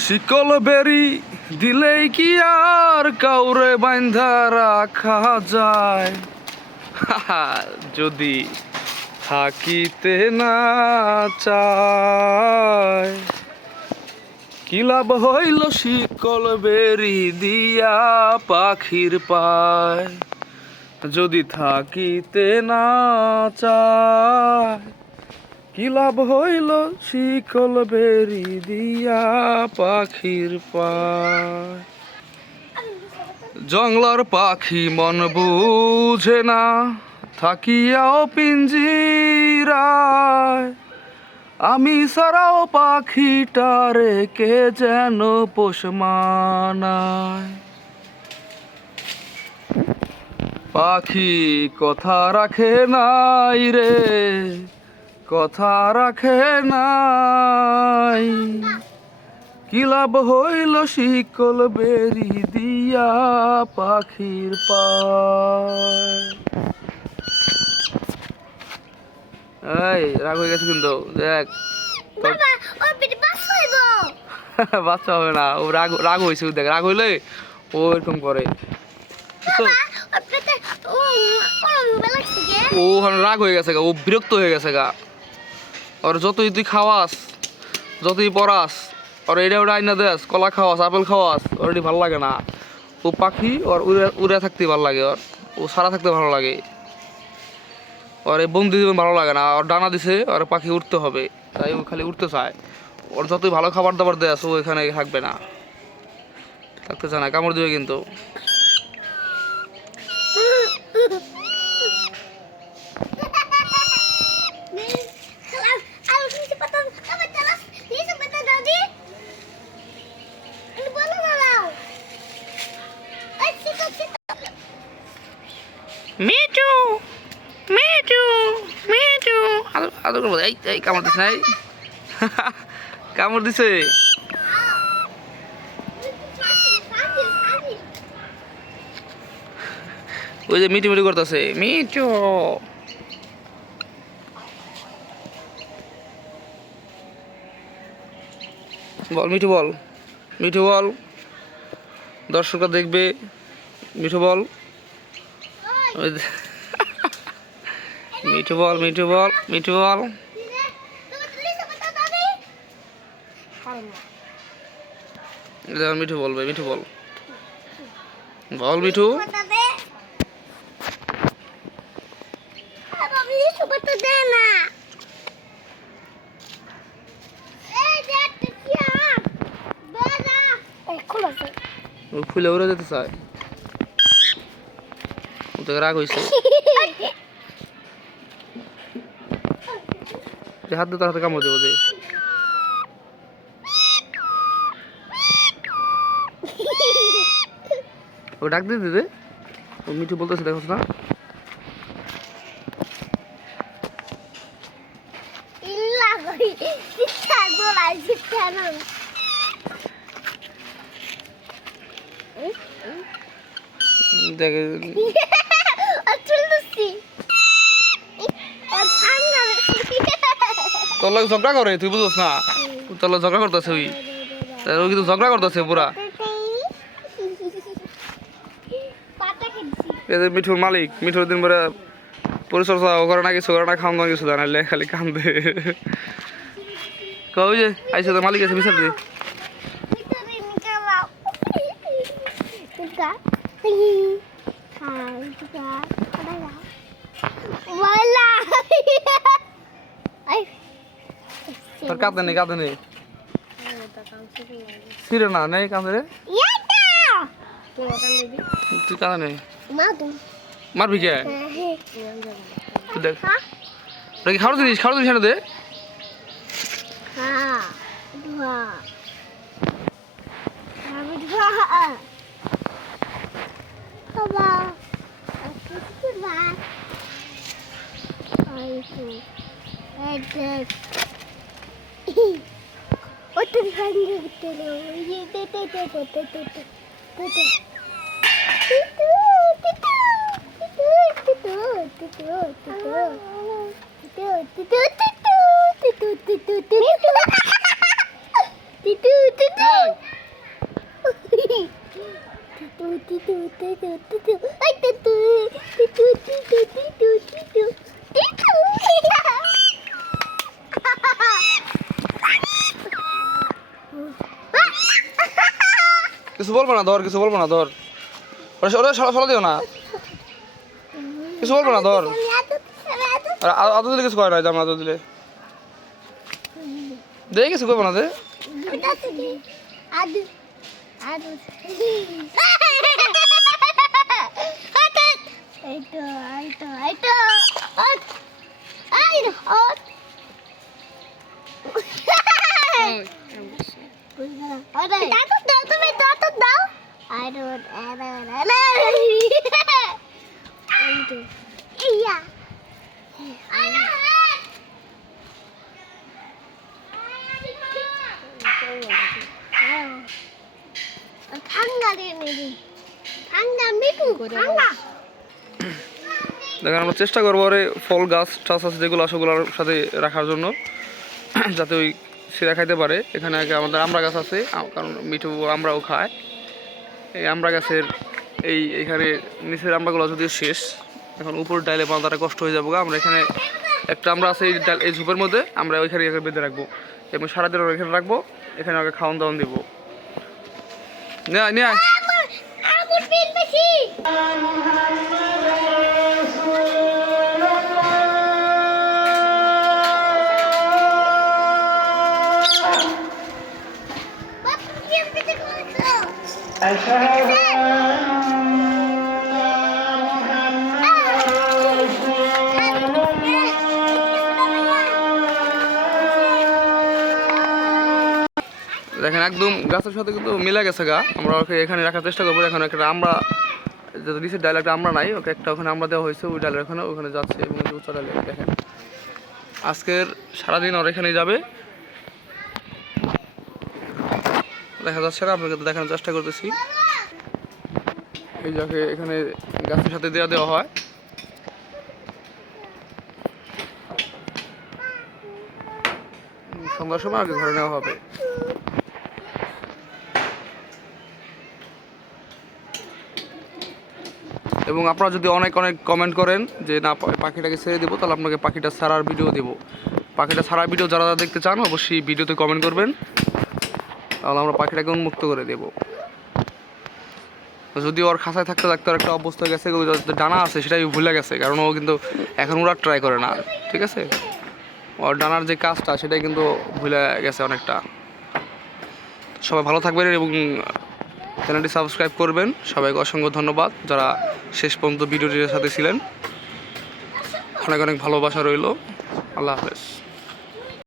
শিকল বেরি দিলেই কি আর কাউরে বান্ধা রাখা যায়? যদি থাকিতে না চায়, কি লাভ হইল শিকল বেরি দিয়া পাখির পায়? যদি থাকিতে না চায়, কি লাভ হইল শিকল বেরি দিয়া পাখির পায়? জংলার পাখি মন বুঝে না, থাকিয়াও পিঞ্জিরায়। আমি সারাও পাখিটারে কে যেন পোষ মানায়। পাখি কথা রাখে নাই রে, কথা রাখে নাই। কি লাভ হইল শিকল বেরি দিয়া পাখির পায়? এই রাগ হয়ে গেছে কিন্তু, দেখ বাচ্চা হবে না, ও রাগ রাগ হয়েছে, দেখ রাগ হইলে ও এরকম করে। ও রাগ হয়ে গেছে গা, ও বিরক্ত হয়ে গেছে গা। আর যতই তুই খাওয়াস, যতই পড়াস, আর এটা ওটা আইনা দেস, কলা খাওয়াস, আপেল খাওয়াস, ওর এটি ভালো লাগে না। ও পাখি, ওর উড়ে উড়ে থাকতে ভালো লাগে, ওর ও সারা থাকতে ভালো লাগে। ওর এই বন্দি দিবে ভালো লাগে না, ওর ডানা দিছে, ওর পাখি উঠতে হবে, তাই ও খালি উঠতে চায়। ওর যতই ভালো খাবার দাবার দেয় ও এখানে থাকবে না, থাকতে চায় না, কামড় দিবে কিন্তু। মিঠু মিঠু মিঠু আদর করবো। এই কামড় দিস নাই, কামড় দিছে। ওই যে মিঠু মিঠু করতেছে, মিঠু। বল মিঠু বল, মিঠু বল, দর্শকরা দেখবে, মিঠু বল। মিঠু বল, মিঠু বল, মিঠু বল। মিঠু বলবে, মিঠু বল, বল মিঠু। ফুলে উড়ে যেতে চায়, তোকে রাগ হয়েছে। হাত দিয়ে তার হাতে কামড় দেবো। ও ডাক দিয়ে দিদে, ও মিঠু বলতেছে, দেখোস না? দেখ তোর লোক ঝগড়া করে, তুই বুঝোস না? তোর লোক ঝগড়া করতেছে, ওই ও কিন্তু ঝগড়া করতেছে পুরা। মিঠুর মালিক, মিঠুর দিন পরে পরিচর্যা করে না, কিছু করে না, খাওয়া কিছু জানাইলে খালি কান্দে। কই যে আইসো, তো মালিক আছে, বিচার দে। তোর কাঁদে নেই, কাঁদে নেই, ছিঁড়ে না, নেই কাঁদে রে, তুই কাঁদে নেই, মারবি কে? দেখ খাওয়ার জিনিস, খাওয়ার জিনিস এনে দে। কিছু বলবো না ধর, কিছু বলবো না ধর, ওরা সরা দিও না, কিছু বলবো না ধর। আদর দিলে কিছু করে না, জামা আদর দিলে দে, কিছু করবো না দে। দেখেন আমরা চেষ্টা করবো ওরে ফল গাছ টাছ আছে যেগুলো সেগুলোর সাথে রাখার জন্য, যাতে ওই সিরা খাইতে পারে। এখানে আগে আমাদের আমড়া গাছ আছে, কারণ মিঠু আমরাও খায়। এই আমড়া গাছের এইখানে নিচের আমড়াগুলো যদিও শেষ, এখন উপর ডাইলে বাঁধাটা কষ্ট হয়ে যাবো। আমরা এখানে একটা আমরা আছে এই ঝোপের মধ্যে, আমরা ওইখানে বেঁধে রাখবো এবং সারাদিন ওরা এখানে রাখবো, এখানে আগে খাওয়ান দাওয়ান দিব। নিয়ে দেখেন একদম গাছের সাথে কিন্তু মিলে গেছে গা। আমরা ওকে এখানে রাখার চেষ্টা করবো। এখন একটা আমরা যাতে নিচের ডাল একটা আমরা নাই, ওকে একটা ওখানে আমরা দেওয়া হয়েছে, ওই ডালের ওখানে যাচ্ছে এবং উচ্চ ডালে। দেখেন আজকের সারাদিন ওর এখানে যাবে, দেখা যাচ্ছে না, আপনাকে দেখানোর চেষ্টা করতেছি। এই যাকে এখানে গাছের সাথে দেওয়া হয়। সন্ধ্যার সময় আগে ঘরে নেওয়া হবে। এবং আপনারা যদি অনেক কমেন্ট করেন যে না পাখিটাকে ছেড়ে দেবো, তাহলে আপনাকে পাখিটা ছাড়ার ভিডিও দেবো। পাখিটা ছাড়ার ভিডিও যারা দেখতে চান অবশ্যই ভিডিওতে কমেন্ট করবেন, তাহলে আমরা পাখিটাকে উন্মুক্ত করে দেবো। যদি ওর খাঁচায় থাকতে ওর একটা অবস্থা গেছে, ডানা আছে সেটাই ভুলে গেছে, কারণ ও কিন্তু এখন ওরা ট্রাই করে না। ঠিক আছে, ওর ডানার যে কাজটা সেটাই কিন্তু ভুলে গেছে অনেকটা। সবাই ভালো থাকবেন এবং চ্যানেলটি সাবস্ক্রাইব করবেন। সবাইকে অসংখ্য ধন্যবাদ যারা শেষ পর্যন্ত ভিডিওটির সাথে ছিলেন। অনেক ভালোবাসা রইল। আল্লাহ হাফেজ।